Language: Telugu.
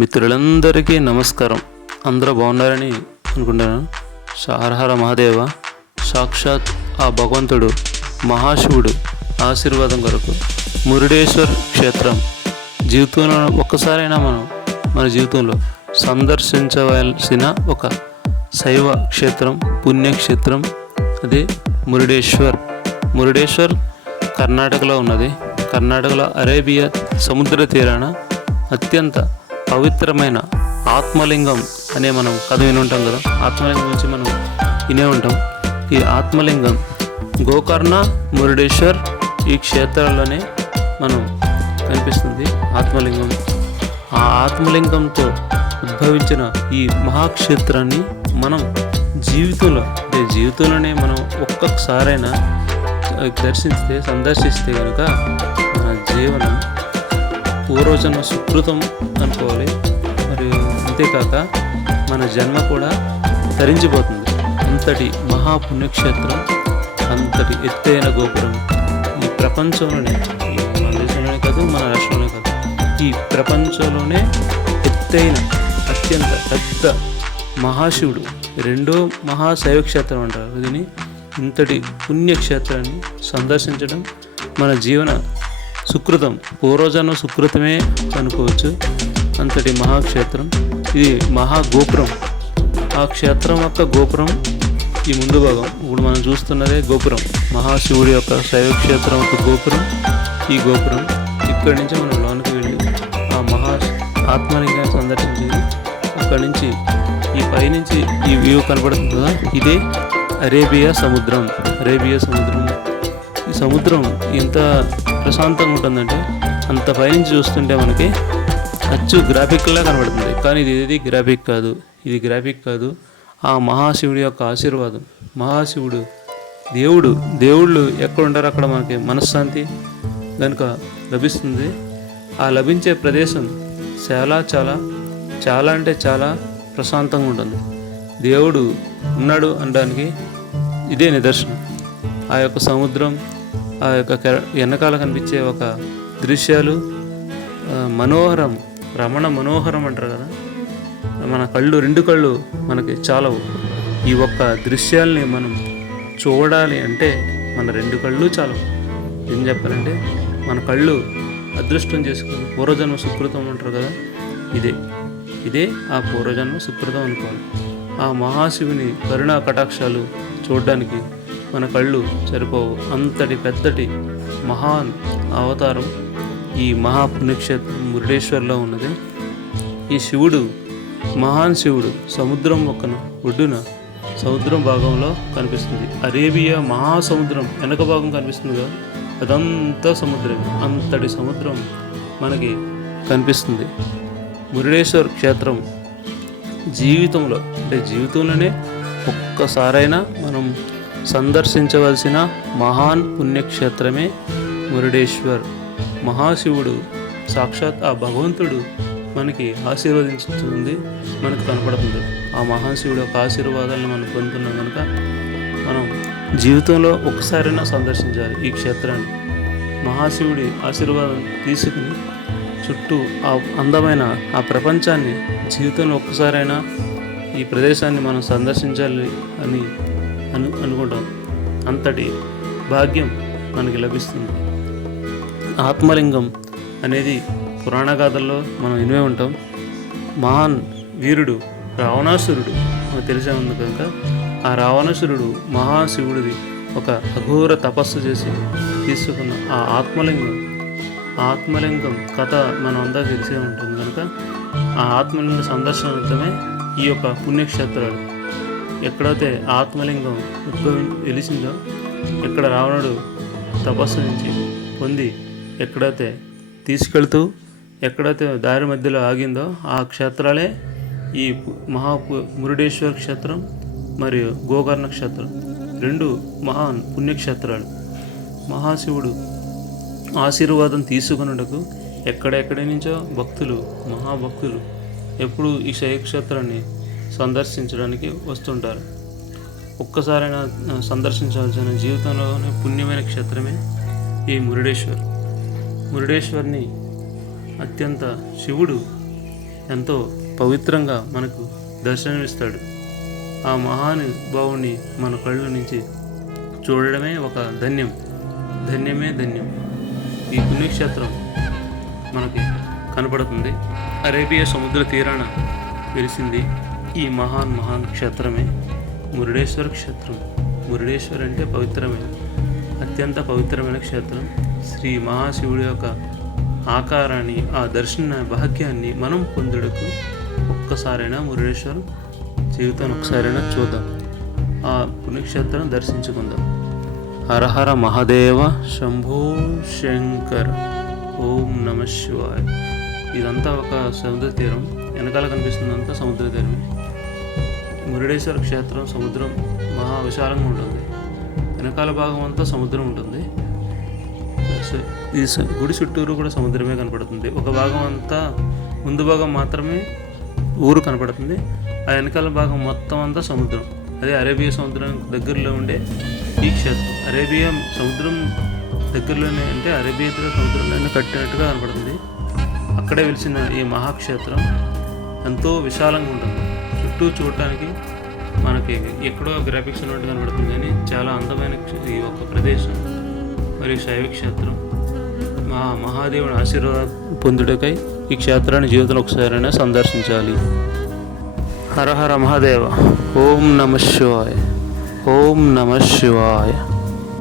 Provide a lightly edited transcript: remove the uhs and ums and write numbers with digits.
మిత్రులందరికీ నమస్కారం. అందరూ బాగున్నారని అనుకుంటున్నాను. హర మహాదేవ. సాక్షాత్ ఆ భగవంతుడు మహాశివుడు ఆశీర్వాదం కొరకు మురుడేశ్వర్ క్షేత్రం జీవితంలో ఒక్కసారైనా మన జీవితంలో సందర్శించవలసిన ఒక శైవ క్షేత్రం, పుణ్యక్షేత్రం. అదే మురుడేశ్వర్ కర్ణాటకలో ఉన్నది. కర్ణాటకలో అరేబియా సముద్ర తీరాన అత్యంత పవిత్రమైన ఆత్మలింగం అనే మనం కథ విని ఉంటాం కదా. ఆత్మలింగం గురించి మనం వినే ఉంటాం. ఈ ఆత్మలింగం గోకర్ణ, మురుడేశ్వర్ ఈ క్షేత్రాల్లోనే మనం కనిపిస్తుంది ఆత్మలింగం. ఆ ఆత్మలింగంతో ఉద్భవించిన ఈ మహాక్షేత్రాన్ని మనం జీవితంలోనే మనం ఒక్కొక్కసారైనా సందర్శిస్తే కనుక మన జీవనం పూర్వజన్మ సుకృతం అనుకోవాలి. మరియు అంతేకాక మన జన్మ కూడా తరించిపోతుంది. అంతటి మహాపుణ్యక్షేత్రం, అంతటి ఎత్తైన గోపురం ఈ ప్రపంచంలోనే, మన దేశంలోనే కాదు, మన రాష్ట్రంలోనే కాదు, ఈ ప్రపంచంలోనే ఎత్తైన అత్యంత పెద్ద మహాశివుడు రెండో మహాశైవక్షేత్రం అంటారు. దీన్ని ఇంతటి పుణ్యక్షేత్రాన్ని సందర్శించడం మన జీవన సుకృతం, పూర్వజన్మ సుకృతమే అనుకోవచ్చు. అంతటి మహాక్షేత్రం ఇది. మహాగోపురం, ఆ క్షేత్రం యొక్క గోపురం ఈ ముందు భాగం. ఇప్పుడు మనం చూస్తున్నదే గోపురం, మహాశివుడి యొక్క శైవక్షేత్రం యొక్క గోపురం. ఈ గోపురం ఇక్కడి నుంచి మనం లోనికి వెళ్ళి ఆ ఆత్మలింగాన్ని సందర్శించింది. అక్కడి నుంచి ఈ పైనుంచి ఈ వ్యూ కనపడుతుంది కదా, ఇదే అరేబియా సముద్రం. ఈ సముద్రం ఎంత ప్రశాంతంగా ఉంటుందంటే అంత పైనుంచి చూస్తుంటే మనకి అచ్చు గ్రాఫిక్లా కనబడుతుంది. కానీ ఇది గ్రాఫిక్ కాదు. ఆ మహాశివుడి యొక్క ఆశీర్వాదం. మహాశివుడు దేవుళ్ళు ఎక్కడ ఉంటారో అక్కడ మనకి మనశ్శాంతి కనుక లభిస్తుంది. ఆ లభించే ప్రదేశం చాలా అంటే చాలా ప్రశాంతంగా ఉంటుంది. దేవుడు ఉన్నాడు అనడానికి ఇదే నిదర్శనం. ఆ యొక్క సముద్రం, ఆ యొక్క వెనకాల కనిపించే ఒక దృశ్యాలు మనోహరం, రమణ మనోహరం అంటారు కదా. మన రెండు కళ్ళు మనకి చాలవు. ఈ ఒక్క దృశ్యాల్ని మనం చూడాలి అంటే మన రెండు కళ్ళు చాలవు. ఏం చెప్పాలంటే మన కళ్ళు అదృష్టం చేసుకుని పూర్వజన్మ సుకృతం అంటారు కదా, ఇదే ఆ పూర్వజన్మ సుకృతం అనుకోవాలి. ఆ మహాశివుని కరుణా కటాక్షాలు చూడడానికి మన కళ్ళు సరిపోవు. అంతటి పెద్దటి మహాన్ అవతారం ఈ మహాపుణ్యక్షేత్రం మురుడేశ్వర్లో ఉన్నది. ఈ శివుడు, మహాన్ శివుడు సముద్రం ఒడ్డున సముద్రం భాగంలో కనిపిస్తుంది. అరేబియా మహాసముద్రం వెనక భాగం కనిపిస్తుంది కదా, అదంతా సముద్రమే. అంతటి సముద్రం మనకి కనిపిస్తుంది. మురుడేశ్వర్ క్షేత్రం జీవితంలోనే ఒక్కసారైనా మనం సందర్శించవలసిన మహాన్ పుణ్యక్షేత్రమే మురుడేశ్వర్. మహాశివుడు సాక్షాత్ ఆ భగవంతుడు మనకి ఆశీర్వదించుతుంది, మనకు కనపడుతుంది. ఆ మహాశివుడు యొక్క ఆశీర్వాదాలను మనం పొందుతున్నాం కనుక మనం జీవితంలో ఒక్కసారైనా సందర్శించాలి ఈ క్షేత్రాన్ని. మహాశివుడి ఆశీర్వాదం తీసుకుని చుట్టూ ఆ అందమైన ఆ ప్రపంచాన్ని జీవితంలో ఒక్కసారైనా ఈ ప్రదేశాన్ని మనం సందర్శించాలి అని అనుకుంటాం. అంతటి భాగ్యం మనకి లభిస్తుంది. ఆత్మలింగం అనేది పురాణ గాథల్లో మనం వినే ఉంటాం. మహాన్ వీరుడు రావణాసురుడు మనకు తెలిసే ఉంది కనుక ఆ రావణాసురుడు మహాశివుడిది ఒక అఘోర తపస్సు చేసి తీసుకున్న ఆ ఆత్మలింగం కథ మనం అందరూ తెలిసే ఉంటుంది కనుక ఆ ఆత్మలింగ సందర్శనార్థమే ఈ యొక్క పుణ్యక్షేత్రాలు. ఎక్కడైతే ఆత్మలింగం వెలిసిందో, ఎక్కడ రావణుడు తపస్సు నుంచి పొంది ఎక్కడైతే ఎక్కడైతే దారి మధ్యలో ఆగిందో ఆ క్షేత్రాలే ఈ మురుడేశ్వర క్షేత్రం మరియు గోకర్ణ క్షేత్రం. రెండు మహాన్ పుణ్యక్షేత్రాలు. మహాశివుడు ఆశీర్వాదం తీసుకున్నటకు ఎక్కడెక్కడి నుంచో మహాభక్తులు ఎప్పుడు ఈ శైవక్షేత్రాన్ని సందర్శించడానికి వస్తుంటారు. ఒక్కసారైనా సందర్శించాల్సిన జీవితంలోనే పుణ్యమైన క్షేత్రమే ఈ మురుడేశ్వర్ని అత్యంత శివుడు ఎంతో పవిత్రంగా మనకు దర్శనమిస్తాడు. ఆ మహానుభావుని మన కళ్ళ నుంచి చూడడమే ఒక ధన్యమే ధన్యం. ఈ పుణ్యక్షేత్రం మనకి కనపడుతుంది. అరేబియా సముద్ర తీరాన వెలిసింది ఈ మహాన్ క్షేత్రమే మురుడేశ్వర క్షేత్రం. మురుడేశ్వర్ అంటే పవిత్రమైన, అత్యంత పవిత్రమైన క్షేత్రం. శ్రీ మహాశివుడి యొక్క ఆకారాన్ని, ఆ దర్శన భాగ్యాన్ని మనం పొందుటకు ఒక్కసారైనా మురుడేశ్వరం జీవితాన్ని ఒకసారైనా చూద్దాం. ఆ పుణ్యక్షేత్రం దర్శించుకుందాం. హర హర మహాదేవ శంభో శంకర, ఓం నమ శివాయ. ఇదంతా ఒక సముద్ర తీరం, వెనకాల కనిపిస్తుందంతా సముద్ర తీరమే. మురుడేశ్వర క్షేత్రం సముద్రం మహా విశాలంగా ఉంటుంది. వెనకాల భాగం అంతా సముద్రం ఉంటుంది. ఈ గుడి చుట్టూరు కూడా సముద్రమే కనపడుతుంది. ఒక భాగం అంతా, ముందు భాగం మాత్రమే ఊరు కనపడుతుంది. ఆ వెనకాల భాగం మొత్తం అంతా సముద్రం. అదే అరేబియా సముద్రం దగ్గరలో ఉండే ఈ క్షేత్రం. అరేబియా సముద్రం దగ్గరలోనే, అంటే అరేబియా సముద్రంలోనే కట్టినట్టుగా కనపడుతుంది. అక్కడే వెలిసిన ఈ మహాక్షేత్రం ఎంతో విశాలంగా ఉంటుంది. చుట్టూ చూడటానికి మనకి ఎక్కడో గ్రాఫిక్స్ ఉన్నట్టు కనబడుతుంది, కానీ చాలా అందమైన ఈ ఒక్క ప్రదేశం మరియు శైవ క్షేత్రం. మహాదేవుని ఆశీర్వాదం పొందుటకై ఈ క్షేత్రాన్ని జీవితంలో ఒకసారైనా సందర్శించాలి. హర హర మహాదేవ. ఓం నమ శివాయ. ఓం నమ శివాయ.